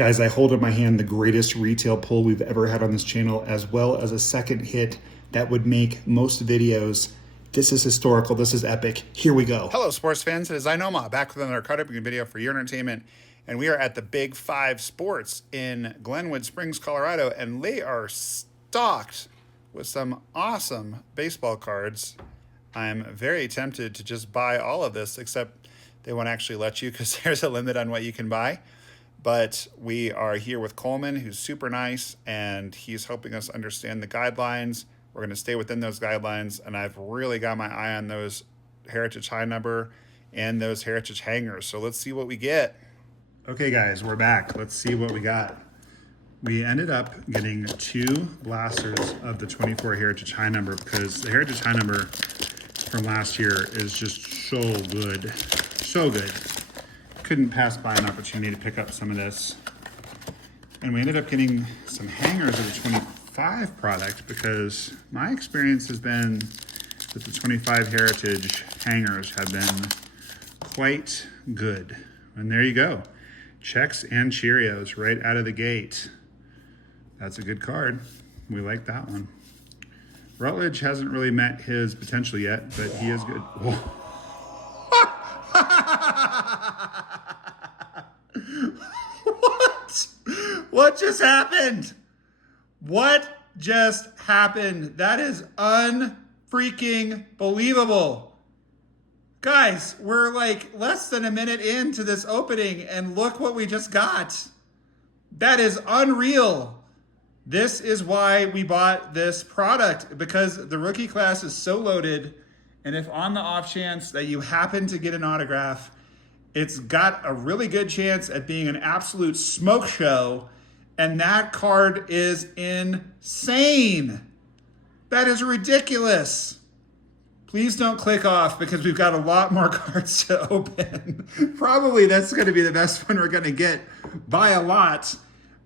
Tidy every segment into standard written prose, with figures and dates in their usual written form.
Guys, I hold in my hand the greatest retail pull we've ever had on this channel, as well as a second hit that would make most videos. This is historical. This is epic. Here we go. Hello, sports fans. It is Inoma, back with another card opening video for your entertainment. And we are at the Big 5 Sports in Glenwood Springs, Colorado, and they are stocked with some awesome baseball cards. I'm very tempted to just buy all of this, except they won't actually let you because there's a limit on what you can buy. But we are here with Coleman, who's super nice, and he's helping us understand the guidelines. We're going to stay within those guidelines, and I've really got my eye on those Heritage High Number and those Heritage Hangers. So let's see what we get. Okay, guys, we're back. Let's see what we got. We ended up getting 2 blasters of the 24 Heritage High Number because the Heritage High Number from last year is just so good. So good. Couldn't pass by an opportunity to pick up some of this. And we ended up getting some hangers of the 25 product because my experience has been that the 25 Heritage hangers have been quite good. And there you go. Checks and Cheerios right out of the gate. That's a good card. We like that one. Rutledge hasn't really met his potential yet, but he is good. Whoa. What just happened? What just happened? That is unfreaking believable. Guys, we're like less than a minute into this opening and look what we just got. That is unreal. This is why we bought this product, because the rookie class is so loaded, and if on the off chance that you happen to get an autograph, it's got a really good chance at being an absolute smoke show, and that card is insane. That is ridiculous. Please don't click off because we've got a lot more cards to open. Probably that's going to be the best one we're going to get by a lot,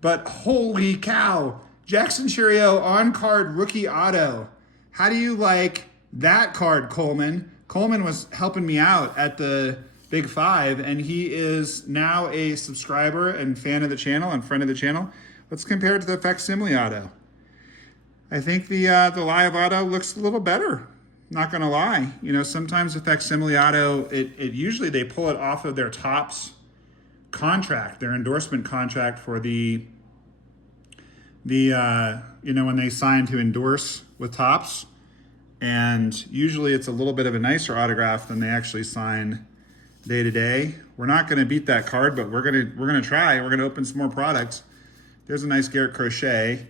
but holy cow. Jackson Cheerio on-card rookie auto. How do you like that card, Coleman? Coleman was helping me out at the Big 5, and he is now a subscriber and fan of the channel and friend of the channel. Let's compare it to the facsimile auto. I think the live auto looks a little better. Not gonna lie. You know, sometimes the facsimile auto, it usually they pull it off of their Topps contract, their endorsement contract for the you know, when they sign to endorse with Topps, and usually it's a little bit of a nicer autograph than they actually sign day to day. We're not going to beat that card, but we're gonna try. We're gonna open some more products. There's a nice Garrett Crochet.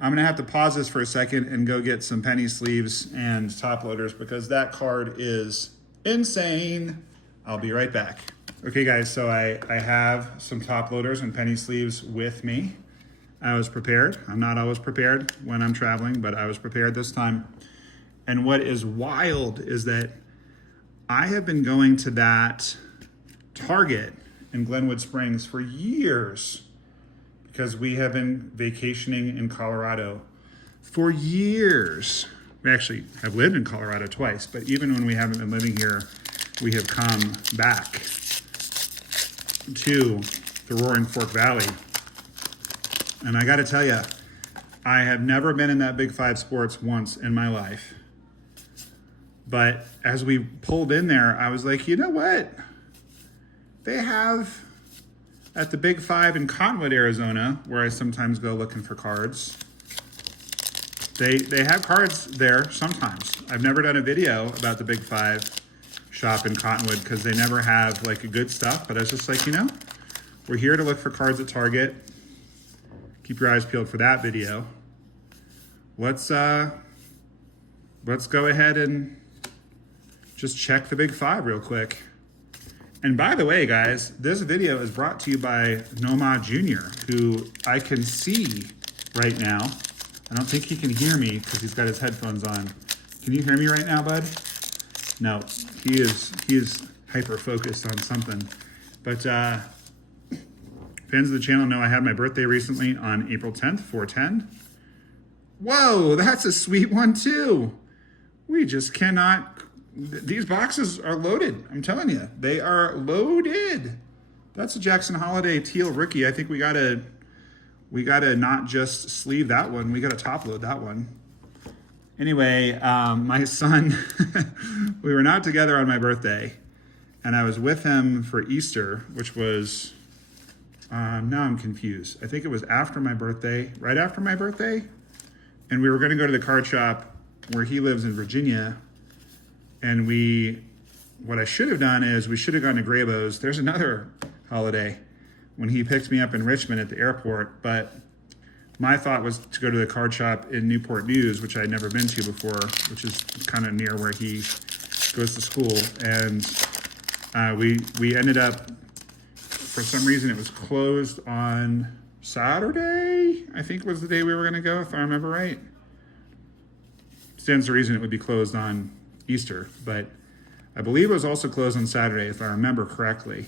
I'm gonna have to pause this for a second and go get some penny sleeves and top loaders because that card is insane. I'll be right back. Okay, guys. So I have some top loaders and penny sleeves with me. I was prepared. I'm not always prepared when I'm traveling, but I was prepared this time. And what is wild is that I have been going to that Target in Glenwood Springs for years because we have been vacationing in Colorado for years. We actually have lived in Colorado twice, but even when we haven't been living here, we have come back to the Roaring Fork Valley. And I got to tell you, I have never been in that Big 5 Sports once in my life. But as we pulled in there, I was like, you know what? They have at the Big 5 in Cottonwood, Arizona, where I sometimes go looking for cards. They have cards there sometimes. I've never done a video about the Big 5 shop in Cottonwood because they never have like a good stuff. But I was just like, you know, we're here to look for cards at Target. Keep your eyes peeled for that video. Let's go ahead and just check the Big 5 real quick. And by the way, guys, this video is brought to you by Noma Jr., who I can see right now. I don't think he can hear me because he's got his headphones on. Can you hear me right now, bud? No, he is hyper focused on something. But fans of the channel know I had my birthday recently on April 10th, 4/10. Whoa, that's a sweet one too. We just cannot, these boxes are loaded. I'm telling you, they are loaded. That's a Jackson Holiday teal rookie. I think we gotta not just sleeve that one. We gotta top load that one. Anyway, my son, we were not together on my birthday, and I was with him for Easter, which was, now I'm confused. I think it was after my birthday, right after my birthday, and we were gonna go to the card shop where he lives in Virginia, and what I should have done is we should have gone to Graybo's. There's another holiday when he picked me up in Richmond at the airport, but my thought was to go to the card shop in Newport News, which I'd never been to before, which is kind of near where he goes to school. And we ended up, for some reason, it was closed on Saturday, I think was the day we were going to go, if I remember right. Stands to reason it would be closed on Easter, but I believe it was also closed on Saturday, if I remember correctly.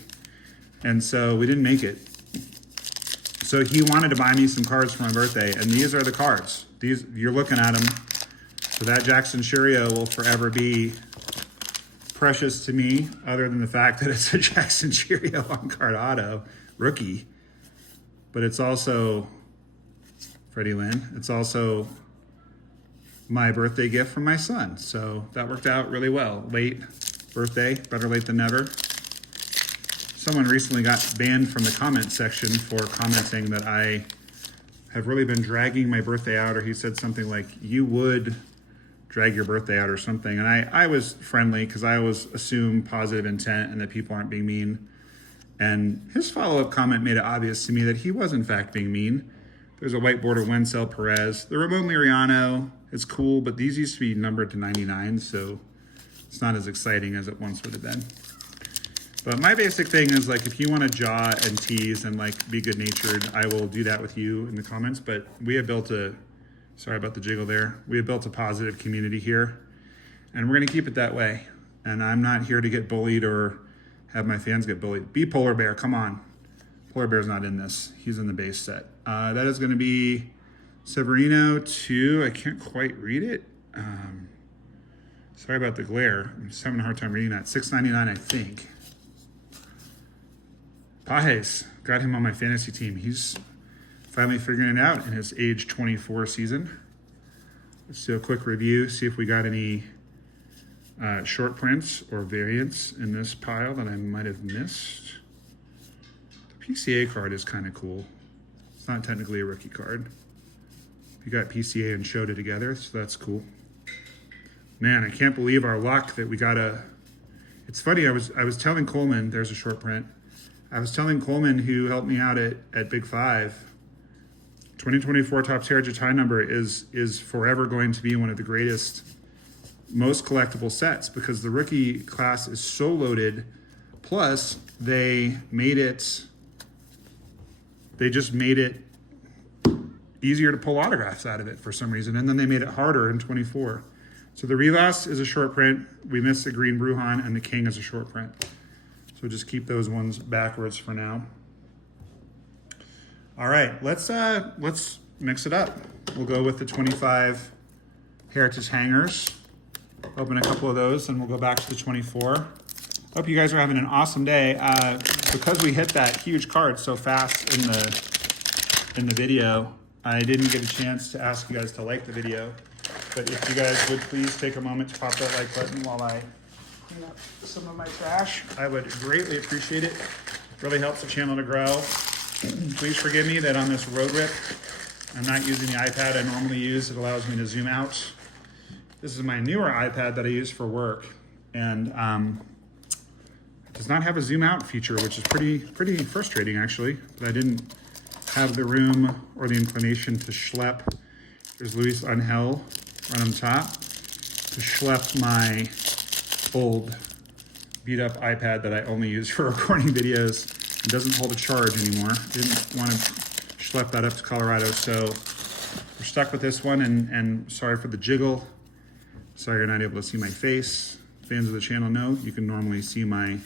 And so we didn't make it. So he wanted to buy me some cards for my birthday, and these are the cards. These, you're looking at them. So that Jackson Churio will forever be precious to me, other than the fact that it's a Jackson Churio on card auto rookie. But it's also Freddie Lynn. It's also my birthday gift from my son. So that worked out really well. Late birthday, better late than never. Someone recently got banned from the comment section for commenting that I have really been dragging my birthday out, or he said something like, you would drag your birthday out or something. And I was friendly because I always assume positive intent and that people aren't being mean. And his follow-up comment made it obvious to me that he was in fact being mean. There's a white border Wenzel Perez. The Ramon Liriano is cool, but these used to be numbered to 99, so it's not as exciting as it once would have been. But my basic thing is, like, if you want to jaw and tease and like be good natured, I will do that with you in the comments. But we have built sorry about the jiggle there. We have built a positive community here, and we're going to keep it that way. And I'm not here to get bullied or have my fans get bullied. Be Polar Bear, come on. Polar Bear's not in this. He's in the base set. That is going to be Severino 2. I can't quite read it. Sorry about the glare. I'm just having a hard time reading that. $6.99, I think. Pajes, got him on my fantasy team. He's finally figuring it out in his age 24 season. Let's do a quick review, see if we got any short prints or variants in this pile that I might have missed. The PCA card is kind of cool. It's not technically a rookie card. You got PCA and Shota together, so that's cool. Man, I can't believe our luck that we got It's funny, I was telling Coleman, there's a short print. I was telling Coleman, who helped me out at Big Five, 2024 Topps Heritage High number is forever going to be one of the greatest, most collectible sets, because the rookie class is so loaded. Plus, they just made it easier to pull autographs out of it for some reason, and then they made it harder in 24. So the Relas is a short print. We missed the Green Brujan, and the King is a short print. So just keep those ones backwards for now. All right, let's mix it up. We'll go with the 25 Heritage Hangers. Open a couple of those, and we'll go back to the 24. Hope you guys are having an awesome day. Because we hit that huge card so fast in the video, I didn't get a chance to ask you guys to like the video. But if you guys would please take a moment to pop that like button while I clean up some of my trash, I would greatly appreciate it. Really helps the channel to grow. Please forgive me that on this road rip, I'm not using the iPad I normally use. It allows me to zoom out. This is my newer iPad that I use for work, and it does not have a zoom out feature, which is pretty frustrating actually. But I didn't have the room or the inclination to schlep. There's Luis Angel right on top to schlep my old beat up iPad that I only use for recording videos. It doesn't hold a charge anymore. Didn't want to schlep that up to Colorado, so we're stuck with this one, and sorry for the jiggle. Sorry you're not able to see my face. Fans of the channel know you can normally see my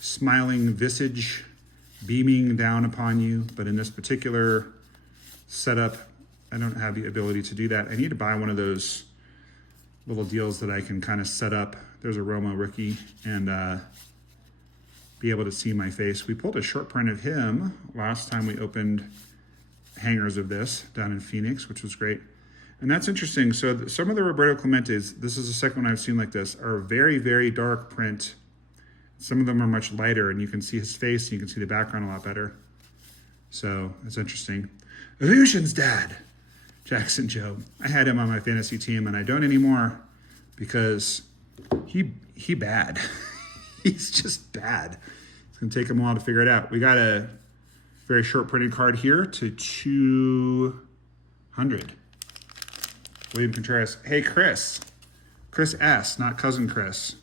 smiling visage beaming down upon you, but in this particular setup, I don't have the ability to do that. I need to buy one of those little deals that I can kind of set up. There's a Romo rookie, and be able to see my face. We pulled a short print of him last time we opened hangers of this down in Phoenix, which was great. And that's interesting. So some of the Roberto Clementes, this is the second one I've seen like this, are very, very dark print. Some of them are much lighter, and you can see his face, and you can see the background a lot better. So it's interesting. Illusions Dad, Jackson Job. I had him on my fantasy team, and I don't anymore because he bad. He's just bad. It's going to take him a while to figure it out. We got a very short printed card here to 200. William Contreras. Hey, Chris. Chris S., not Cousin Chris.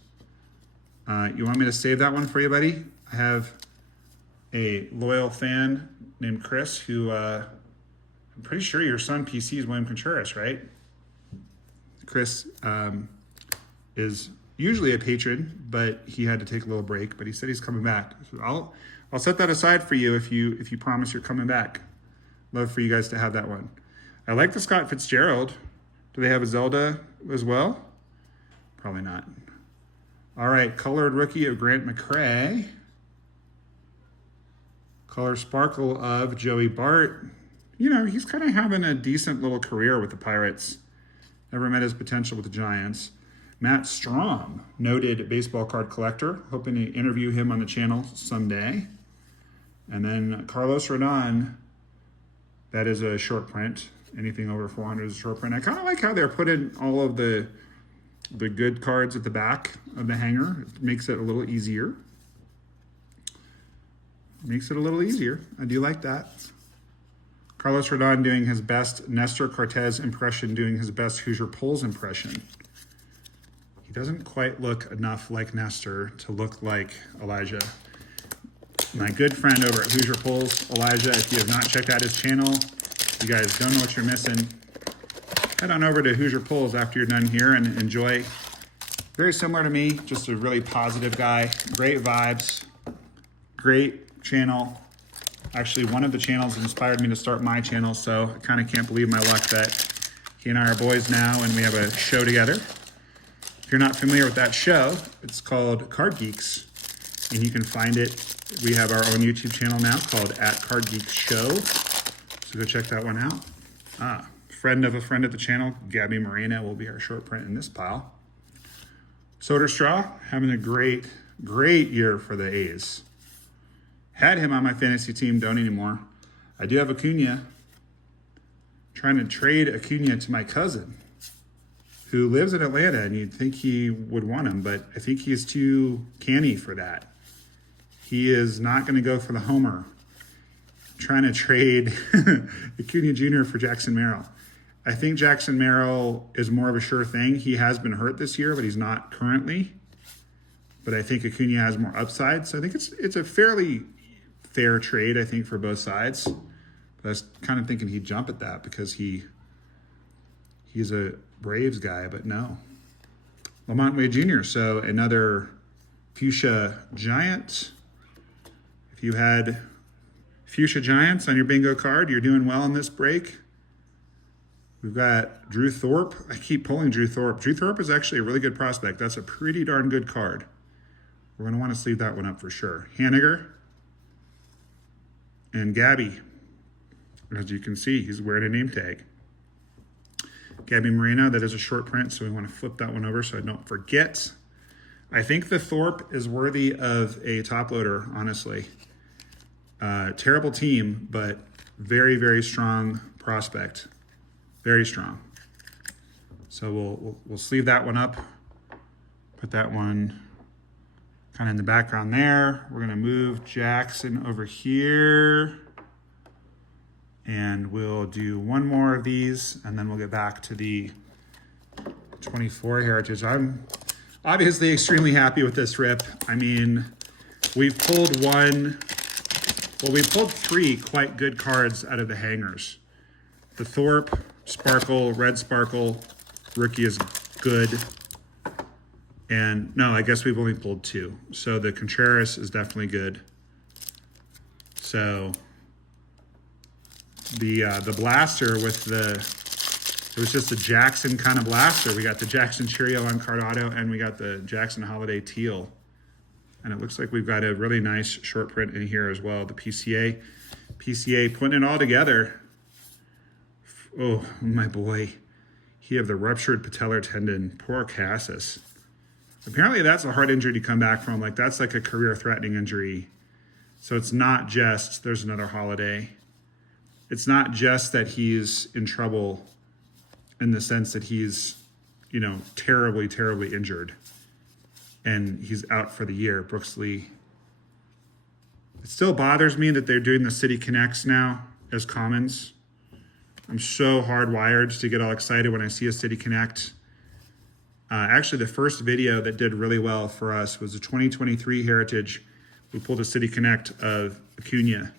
You want me to save that one for you, buddy? I have a loyal fan named Chris who, I'm pretty sure your son PC is William Contreras, right? Chris is usually a patron, but he had to take a little break, but he said he's coming back. So I'll set that aside for you if you promise you're coming back. Love for you guys to have that one. I like the Scott Fitzgerald. Do they have a Zelda as well? Probably not. All right, colored rookie of Grant McCrae. Color sparkle of Joey Bart. You know, he's kind of having a decent little career with the Pirates. Never met his potential with the Giants. Matt Strom, noted baseball card collector. Hoping to interview him on the channel someday. And then Carlos Rodon, that is a short print. Anything over 400 is a short print. I kind of like how they're putting all of the good cards at the back of the hanger. It makes it a little easier. I do like that. Carlos Rodon doing his best Nestor Cortez impression, doing his best Hoosier Polls impression. He doesn't quite look enough like Nestor to look like Elijah. My good friend over at Hoosier Polls, Elijah, if you have not checked out his channel, you guys don't know what you're missing. Head on over to Hoosier Polls after you're done here and enjoy. Very similar to me, just a really positive guy. Great vibes, great channel. Actually, one of the channels inspired me to start my channel, so I kind of can't believe my luck that he and I are boys now and we have a show together. If you're not familiar with that show, it's called Card Geeks, and you can find it. We have our own YouTube channel now called @CardGeeksShow, so go check that one out. Friend of a friend at the channel, Gabby Moreno, will be our short print in this pile. Soderstraw, having a great year for the A's. Had him on my fantasy team, don't anymore. I do have Acuna. Trying to trade Acuna to my cousin, who lives in Atlanta, and you'd think he would want him, but I think he's too canny for that. He is not going to go for the homer. Trying to trade Acuna Jr. for Jackson Merrill. I think Jackson Merrill is more of a sure thing. He has been hurt this year, but he's not currently. But I think Acuna has more upside. So I think it's a fairly fair trade, I think, for both sides. But I was kind of thinking he'd jump at that because he's a Braves guy, but no. Lamont Wade Jr., so another Fuchsia Giant. If you had Fuchsia Giants on your bingo card, you're doing well in this break. We've got Drew Thorpe. I keep pulling Drew Thorpe. Drew Thorpe is actually a really good prospect. That's a pretty darn good card. We're going to want to sleeve that one up for sure. Haniger and Gabby. As you can see, he's wearing a name tag. Gabby Moreno, that is a short print, so we want to flip that one over so I don't forget. I think the Thorpe is worthy of a top loader, honestly. Terrible team, but very, very strong prospect. Very strong. So we'll sleeve that one up. Put that one kind of in the background there. We're going to move Jackson over here. And we'll do one more of these, and then we'll get back to the 24 Heritage. I'm obviously extremely happy with this rip. I mean, we've pulled three quite good cards out of the hangers. The Thorpe, Sparkle, Red Sparkle, rookie is good. And no, I guess we've only pulled two. So the Contreras is definitely good. So the blaster with it was just a Jackson kind of blaster. We got the Jackson Cheerio on Card Auto, and we got the Jackson Holiday Teal And it looks like we've got a really nice short print in here as well. The PCA putting it all together. Oh, my boy. He have the ruptured patellar tendon. Poor Cassis. Apparently that's a hard injury to come back from. Like, that's like a career-threatening injury. So it's not just, there's another holiday. It's not just that he's in trouble in the sense that he's, you know, terribly, terribly injured. And he's out for the year, Brooks Lee. It still bothers me that they're doing the City Connects now as commons. I'm so hardwired to get all excited when I see a City Connect. Actually, the first video that did really well for us was a 2023 Heritage. We pulled a City Connect of Acuna.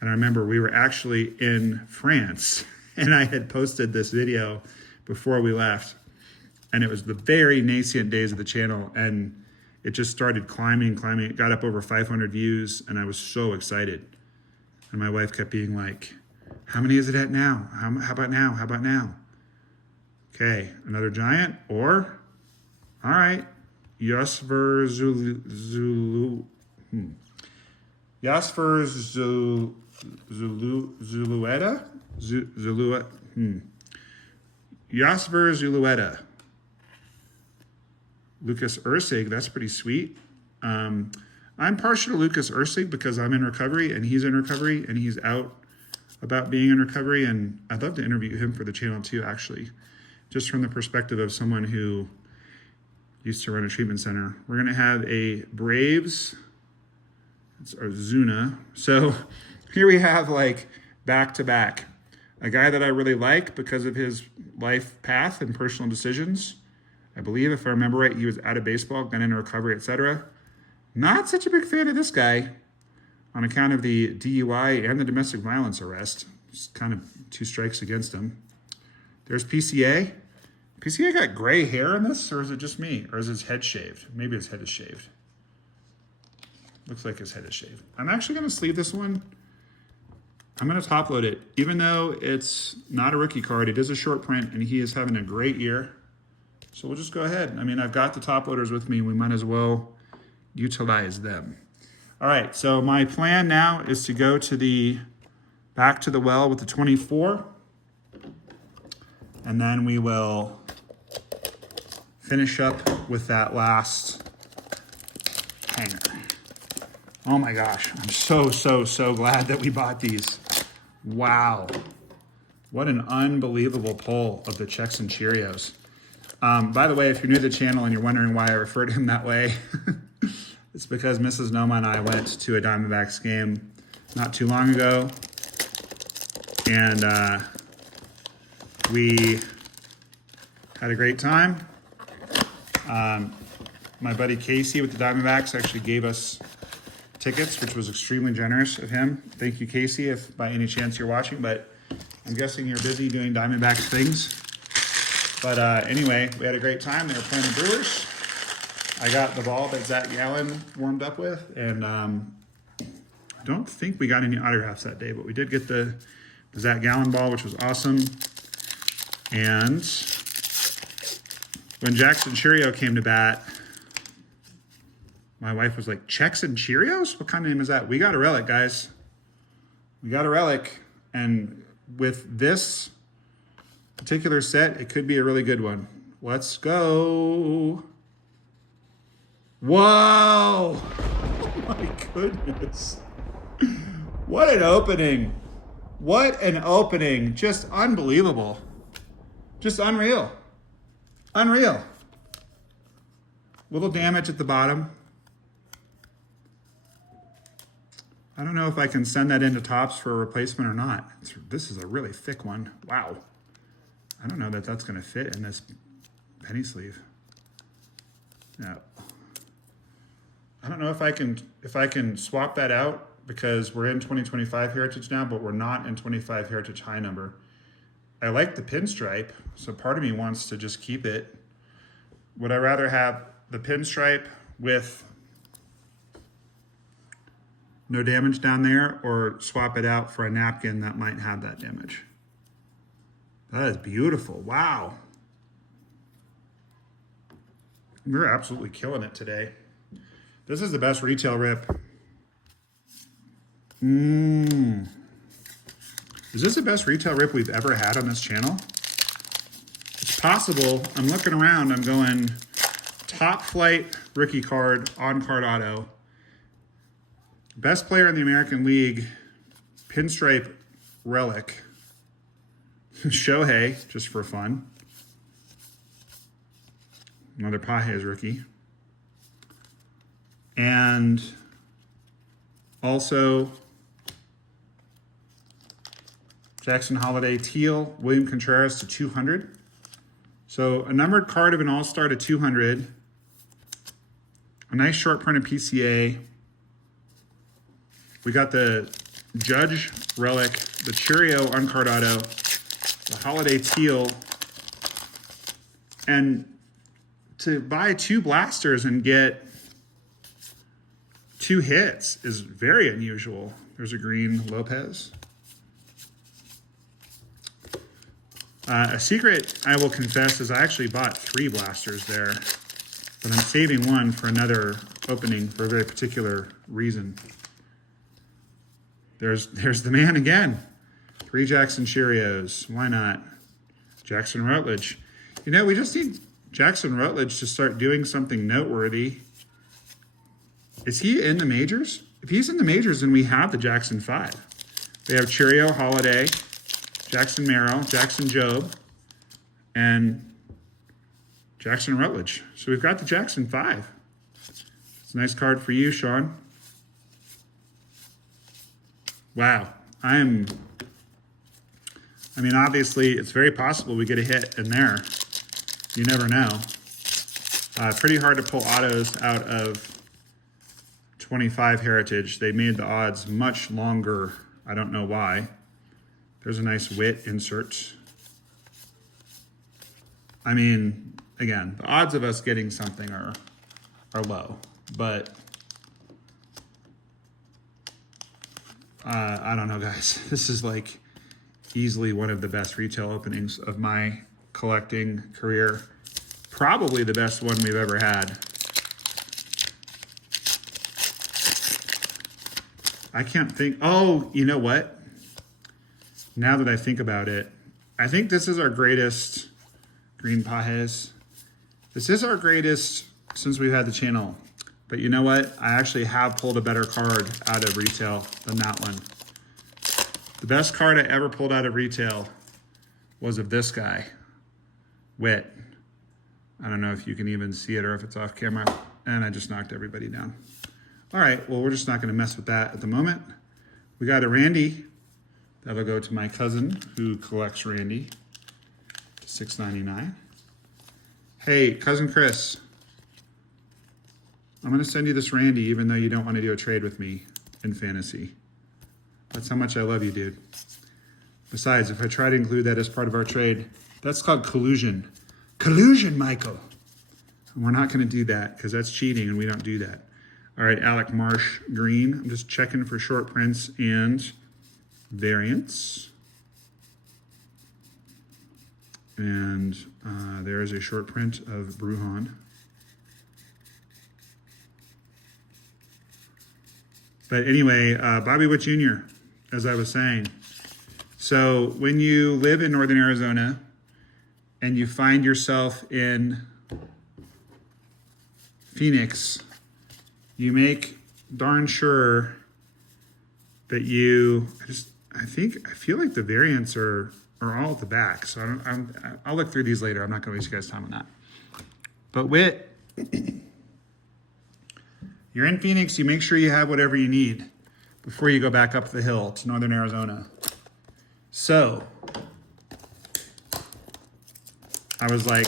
And I remember we were actually in France, and I had posted this video before we left. And it was the very nascent days of the channel, and it just started climbing. It got up over 500 views, and I was so excited. And my wife kept being like, how many is it at now? How about now? How about now? Okay, another giant, or, all right, Jasper Zulueta? Jasper Zulueta. Lucas Ursig, that's pretty sweet. I'm partial to Lucas Ursig because I'm in recovery and he's in recovery and he's out about being in recovery, and I'd love to interview him for the channel too, actually, just from the perspective of someone who used to run a treatment center. We're gonna have a Braves, it's our Zuna. So here we have like back to back, a guy that I really like because of his life path and personal decisions. I believe, if I remember right, he was out of baseball, got into recovery, etc. Not such a big fan of this guy on account of the DUI and the domestic violence arrest. Just kind of 2 strikes against him. There's PCA. PCA got gray hair in this, or is it just me? Or is his head shaved? Maybe his head is shaved. Looks like his head is shaved. I'm actually going to sleeve this one. I'm going to top load it. Even though it's not a rookie card, it is a short print, and he is having a great year. So we'll just go ahead. I mean, I've got the top loaders with me. We might as well utilize them. All right, so my plan now is to go to the back to the well with the 24. And then we will finish up with that last hanger. Oh my gosh, I'm so glad that we bought these. Wow. What an unbelievable pull of the Chex and Cheerios. By the way, if you're new to the channel and you're wondering why I refer to him that way, it's because Mrs. Noma and I went to a Diamondbacks game not too long ago, and we had a great time. My buddy Casey with the Diamondbacks actually gave us tickets, which was extremely generous of him. Thank you, Casey, if by any chance you're watching, but I'm guessing you're busy doing Diamondbacks things. But anyway, we had a great time. They were playing the Brewers. I got the ball that Zach Gallen warmed up with, and I don't think we got any autographs that day, but we did get the Zach Gallen ball, which was awesome. And when Jackson Cheerio came to bat, my wife was like, Chex and Cheerios? What kind of name is that? We got a relic, guys. We got a relic, and with this particular set, it could be a really good one. Let's go. Whoa! Oh my goodness. What an opening. What an opening. Just unbelievable. Just unreal. Unreal. Little damage at the bottom. I don't know if I can send that into Topps for a replacement or not. This is a really thick one. Wow. I don't know that that's going to fit in this penny sleeve. No. I don't know if I can swap that out because we're in 2025 Heritage now, but we're not in 25 Heritage high number. I like the pinstripe, so part of me wants to just keep it. Would I rather have the pinstripe with no damage down there, or swap it out for a napkin that might have that damage? That is beautiful. Wow. We're absolutely killing it today. This is the best retail rip. Is this the best retail rip we've ever had on this channel? It's possible. I'm looking around. I'm going top flight rookie card, on card auto. Best player in the American League, pinstripe relic. Shohei, just for fun. Another Pages rookie. And also Jackson Holiday teal, William Contreras to 200. So a numbered card of an all-star to 200. A nice short print of PCA. We got the Judge relic, the Cheerio uncard auto, the Holiday teal. And to buy 2 blasters and get 2 hits is very unusual. There's a green Lopez. A secret, I will confess, is I actually bought 3 blasters there, but I'm saving one for another opening for a very particular reason. There's the man again. 3 Jackson Cheerios. Why not? Jackson Rutledge. You know, we just need Jackson Rutledge to start doing something noteworthy. Is he in the majors? If he's in the majors, then we have the Jackson 5. We have Cheerio Holiday, Jackson Merrill, Jackson Job, and Jackson Rutledge. So we've got the Jackson 5. It's a nice card for you, Sean. Wow. I mean, obviously, it's very possible we get a hit in there. You never know. Pretty hard to pull autos out of 25 Heritage. They made the odds much longer. I don't know why. There's a nice Wit insert. I mean, again, the odds of us getting something are low, but I don't know, guys. This is like easily one of the best retail openings of my collecting career. Probably the best one we've ever had. I can't think. Oh, you know what? Now that I think about it, I think this is our greatest green Pages. This is our greatest since we've had the channel. But you know what? I actually have pulled a better card out of retail than that one. The best card I ever pulled out of retail was of this guy, Wit. I don't know if you can even see it or if it's off camera. And I just knocked everybody down. All right, well, we're just not going to mess with that at the moment. We got a Randy. That'll go to my cousin who collects Randy. $6.99. Hey, cousin Chris. I'm going to send you this Randy even though you don't want to do a trade with me in fantasy. That's how much I love you, dude. Besides, if I try to include that as part of our trade, that's called collusion. Collusion, Michael. And we're not going to do that because that's cheating and we don't do that. All right, Alec Marsh green. I'm just checking for short prints and variants. And there is a short print of Bruhan. But anyway, Bobby Witt Jr., as I was saying. So when you live in Northern Arizona and you find yourself in Phoenix, you make darn sure that you, I feel like the variants are all at the back. So I'll look through these later. I'm not going to waste you guys' time on that. But Wit, you're in Phoenix, you make sure you have whatever you need before you go back up the hill to Northern Arizona. So I was like,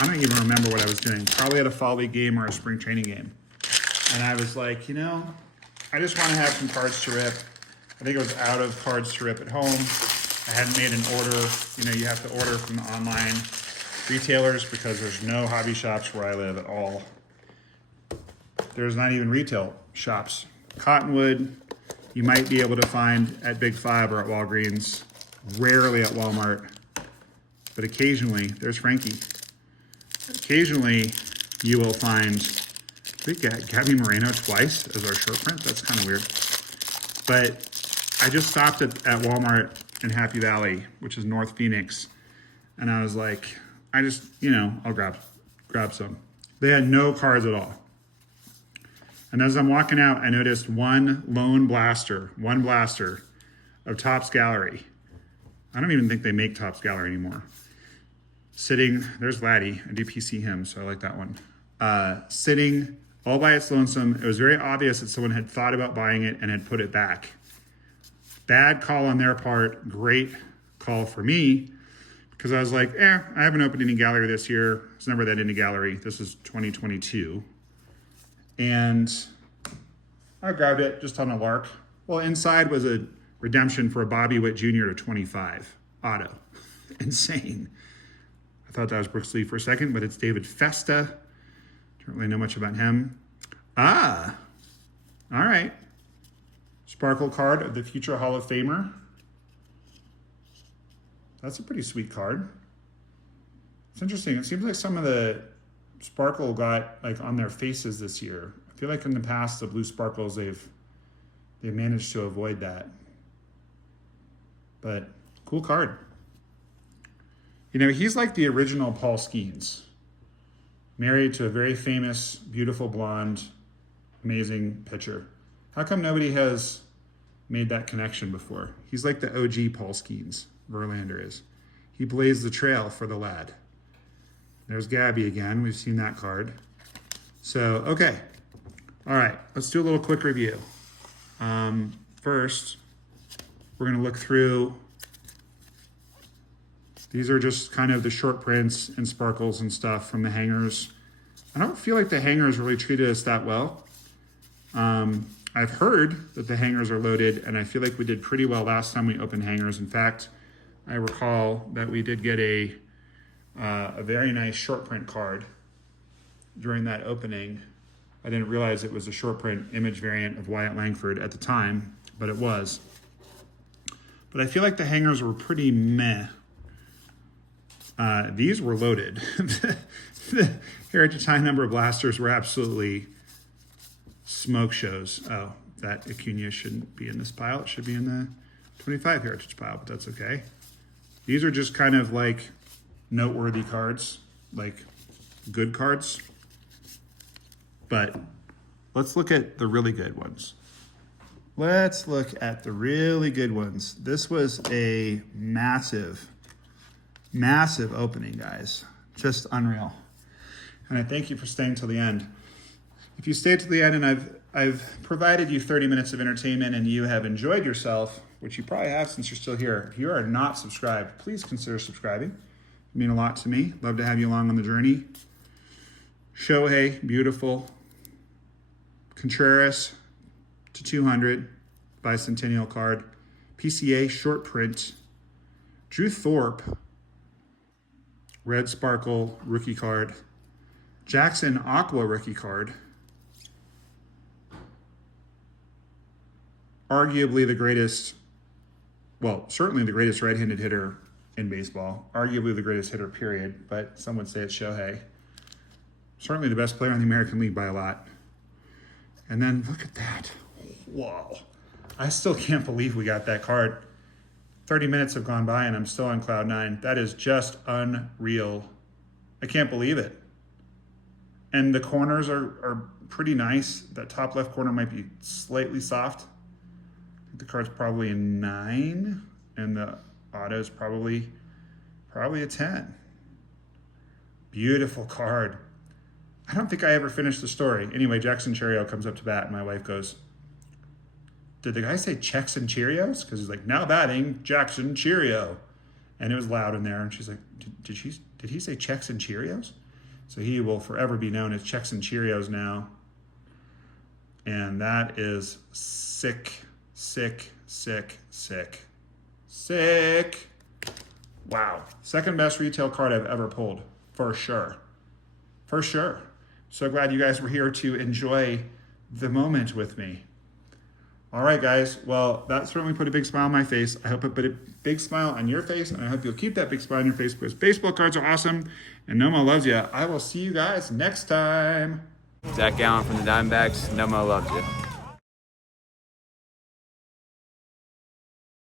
I don't even remember what I was doing. Probably at a fall league game or a spring training game. And I was like, you know, I just want to have some cards to rip. I think it was out of cards to rip at home. I hadn't made an order. You know, you have to order from the online retailers because there's no hobby shops where I live at all. There's not even retail shops. Cottonwood, you might be able to find at Big Five or at Walgreens. Rarely at Walmart. But occasionally, there's Frankie. Occasionally, you will find I think Gabby Moreno twice as our short print. That's kind of weird. But I just stopped at Walmart in Happy Valley, which is North Phoenix. And I was like, I just, I'll grab some. They had no cards at all. And as I'm walking out, I noticed one blaster of Topps Gallery. I don't even think they make Topps Gallery anymore. Sitting, there's Laddie. I do PC him, so I like that one. Sitting all by its lonesome. It was very obvious that someone had thought about buying it and had put it back. Bad call on their part. Great call for me, because I was like, I haven't opened any gallery this year. It's never that into gallery. This is 2022. And I grabbed it just on a lark. Well, inside was a redemption for a Bobby Witt Jr. to 25 auto. Insane. I thought that was Brooks Lee for a second, but it's David Festa. Don't really know much about him. All right. Sparkle card of the future Hall of Famer. That's a pretty sweet card. It's interesting. It seems like some of the sparkle got like on their faces this year. I feel like in the past, the blue sparkles, they've managed to avoid that. But cool card. He's like the original Paul Skeens. Married to a very famous, beautiful blonde, amazing pitcher. How come nobody has made that connection before? He's like the OG Paul Skeens, Verlander is. He blazed the trail for the lad. There's Gabby again. We've seen that card. So, okay. All right, let's do a little quick review. First, we're going to look through. These are just kind of the short prints and sparkles and stuff from the hangers. I don't feel like the hangers really treated us that well. I've heard that the hangers are loaded, and I feel like we did pretty well last time we opened hangers. In fact, I recall that we did get a very nice short print card during that opening. I didn't realize it was a short print image variant of Wyatt Langford at the time, but it was. But I feel like the hangers were pretty meh. These were loaded. The Heritage High number of blasters were absolutely smoke shows. Oh, that Acuna shouldn't be in this pile. It should be in the 25 Heritage pile, but that's okay. These are just kind of like noteworthy cards, like good cards. But let's look at the really good ones. Let's look at the really good ones. This was a massive opening, guys. Just unreal. And I thank you for staying till the end. If you stayed to the end and I've provided you 30 minutes of entertainment and you have enjoyed yourself, which you probably have since you're still here. If you are not subscribed, please consider subscribing. It means a lot to me. Love to have you along on the journey. Shohei, beautiful. Contreras to 200, bicentennial card. PCA, short print. Drew Thorpe, red sparkle, rookie card. Jackson, aqua rookie card. Arguably the greatest, well, certainly the greatest right-handed hitter in baseball. Arguably the greatest hitter, period. But some would say it's Shohei. Certainly the best player in the American League by a lot. And then look at that. Whoa. I still can't believe we got that card. 30 minutes have gone by and I'm still on cloud nine. That is just unreal. I can't believe it. And the corners are pretty nice. That top left corner might be slightly soft. I think the card's probably a 9 and the auto's probably a 10. Beautiful card. I don't think I ever finished the story. Anyway, Jackson Cheerio comes up to bat and my wife goes, did the guy say Chex and Cheerios? Because he's like, now batting, Jackson Cheerio. And it was loud in there. And she's like, did he say Chex and Cheerios? So he will forever be known as Chex and Cheerios now. And that is sick, sick, sick, sick, sick. Wow. Second best retail card I've ever pulled, for sure. For sure. So glad you guys were here to enjoy the moment with me. All right, guys. Well, that certainly put a big smile on my face. I hope it put a big smile on your face, and I hope you'll keep that big smile on your face because baseball cards are awesome, and Noma loves you. I will see you guys next time. Zach Gallen from the Diamondbacks. Nomo loves you.